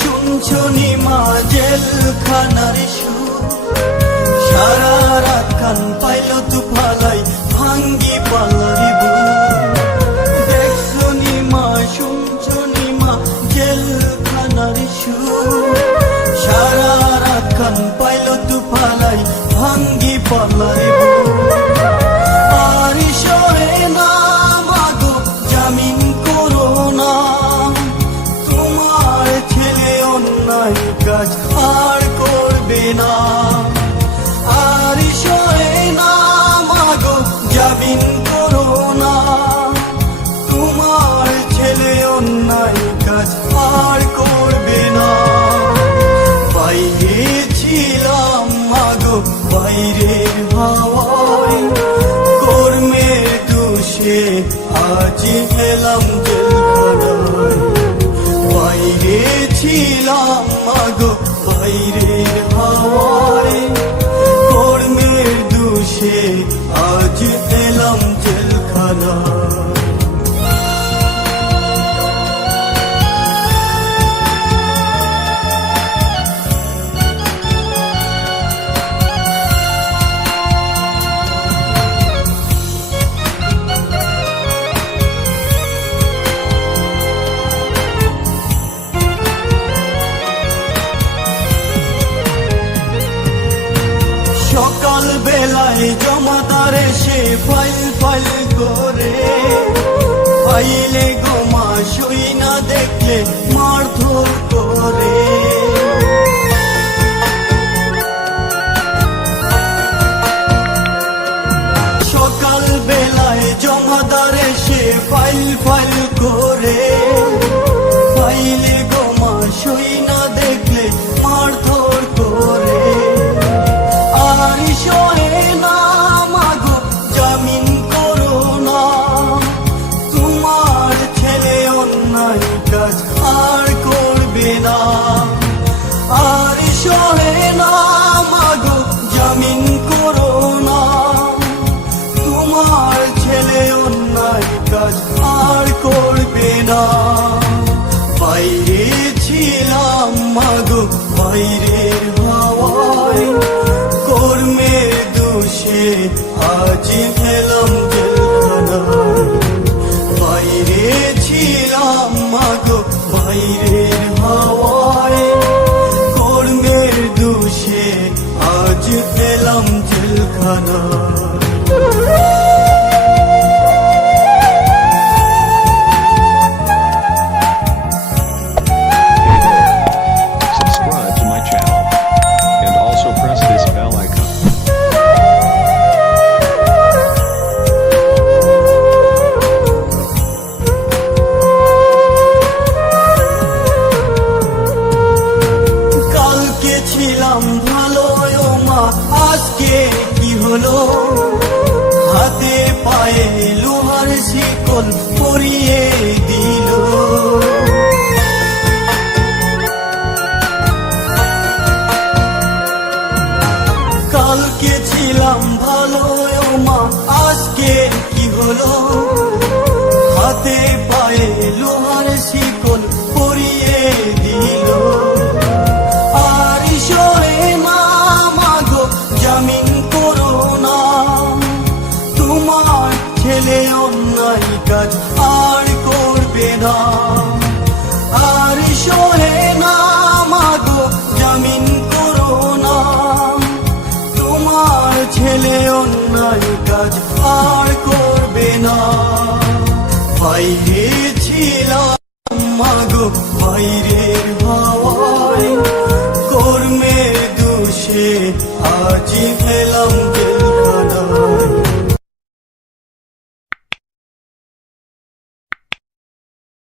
শুনছো নিমা জেলখানার সুর, সারা রাত কান পাইল তু ফালাই ভাঙ্গি পাল্লারি বুক। দেখছো নিমা শুনছো নিমা জেলখানার সুর, সারা রাত কান পাইল তু ফালাই ভাঙ্গি পাল্লারি বুক। আর সরে না মাগো জামিন করো না, তোমার ছেলে অন্যায় কাজ আর করবে না। আর সরে না মাগো জামিন করো না, তোমার ছেলে অন্যায় কাজ আর করবে না। বাইরে ছিলাম মাগো বাইরের হাওয়ায়, কর্মের দোষে আজ এলাম জেলখানায়। বাইরে ছিলাম মাগো বাইরের হাওয়ায়, কর্মের দোষে আজ এলাম জেলখানায়। সকাল বেলায় জমাদার এসে ফাইল ফাইল করে, ফাইলে গোমা সই না দেখলে মারধর করে। সকাল বেলায় জমাদার এসে ফাইল ফাইল করে, ফাইলে গোমা সই না দেখলে মারধর করে। আর সরে না মাগো জামিন করো না, তোমার ছেলে অন্যায় কাজ আর করবে না। আর সরে না মাগো জামিন করো না, তোমার ছেলে অন্যায় কাজ আর করবে না। বাইরে ছিলাম মাগো বাইরের হাওয়ায়, কর্মের দোষে আজ এলাম জেলখানায়। বাইরে ছিলাম মাগো বাইরের হাওয়ায়, কর্মের দোষে আজ এলাম জেলখানায়। Subscribe to my channel and also press this bell icon. কালকে ছিলাম ভালো ও মা, আজকে কি হলো? হাতে পায়ে লোহার শিকল পরিয়ে দিল। কালকে ছিলাম ভালো ও মা, আজকে কি হলো? হাতে পায়ে লোহার শিকল পরিয়ে দিল। আর সরে না মাগো জামিন করো না, তোমার ছেলে অন্যায় কাজ আর করবে না। আর সরে না মাগো জামিন করো না, তোমার ছেলে অন্যায় কাজ আর করবে না। বাইরে ছিলাম মাগো বাইরের হাওয়ায়, কর্মের দোষে আজ এলাম